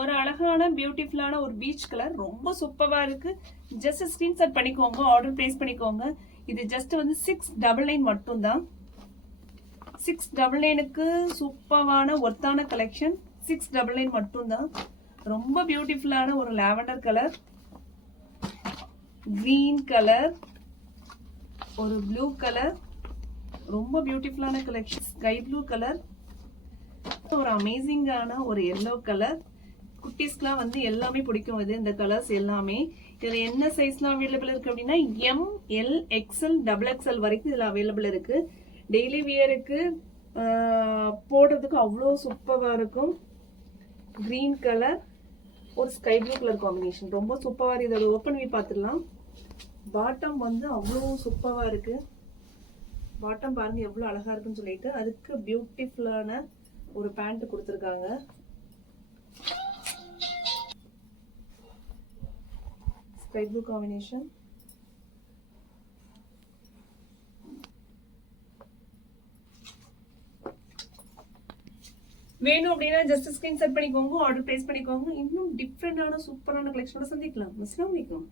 ஒரு அழகான பியூட்டிஃபுல்லான ஒரு பீச் கலர் ரொம்ப சூப்பரா இருக்கு. ஜஸ்ட் ஸ்கிரீன்ஷாட் பண்ணிக்கோங்க, ஆர்டர் பிளேஸ் பண்ணிக்கோங்க. இது ஜஸ்ட் வந்து 699 மட்டும் தான். 699க்கு சூப்பரான ஒர்த்தான கலெக்ஷன். 699 மட்டும் தான். ரொம்ப பியூட்டிஃபுல்லான ஒரு லாவெண்டர் கலர், கிரீன் கலர், ஒரு ப்ளூ கலர், ரொம்ப பியூட்டிஃபுல்லான கலெக்ஷன். ஸ்கை ப்ளூ கலர், ஒரு அமேசிங்கான ஒரு எல்லோ கலர். குட்டீஸ்க்குலாம் வந்து எல்லாமே பிடிக்கும் இது, இந்த கலர்ஸ் எல்லாமே. இதுல என்ன சைஸ்லாம் அவைலபிள் இருக்கு அப்படின்னா M, L, XL, double XL வரைக்கும் இதுல அவைலபிள் இருக்கு. டெய்லி வியருக்கு போடுறதுக்கு அவ்வளோ சூப்பரா இருக்கும். கிரீன் கலர், ஒரு ஸ்கை ப்ளூ கலர் காம்பினேஷன் ரொம்ப சூப்பரா இருக்கு. இதோட ஓப்பன் பண்ணி பார்த்துடலாம். பாட்டம் வந்து அவ்வளோ சூப்பரா இருக்கு. பாட்டம் பாருங்க எவ்வளவு அழகா இருக்குன்னு சொல்லிட்டு, அதுக்கு பியூட்டிஃபுல்லான ஒரு பேண்ட் கொடுத்துருக்காங்க. Sky blue combination. வேணும் அப்படின்னா ஜஸ்ட் ஸ்கிரீன்ஷாட் பண்ணிக்கோங்க, ஆர்டர் பிளேஸ் பண்ணிக்கோங்க. இன்னும் டிஃப்ரெண்டான சூப்பரான கலெக்ஷனோட சந்திக்கலாம். அஸ்ஸலாமு அலைக்கும்.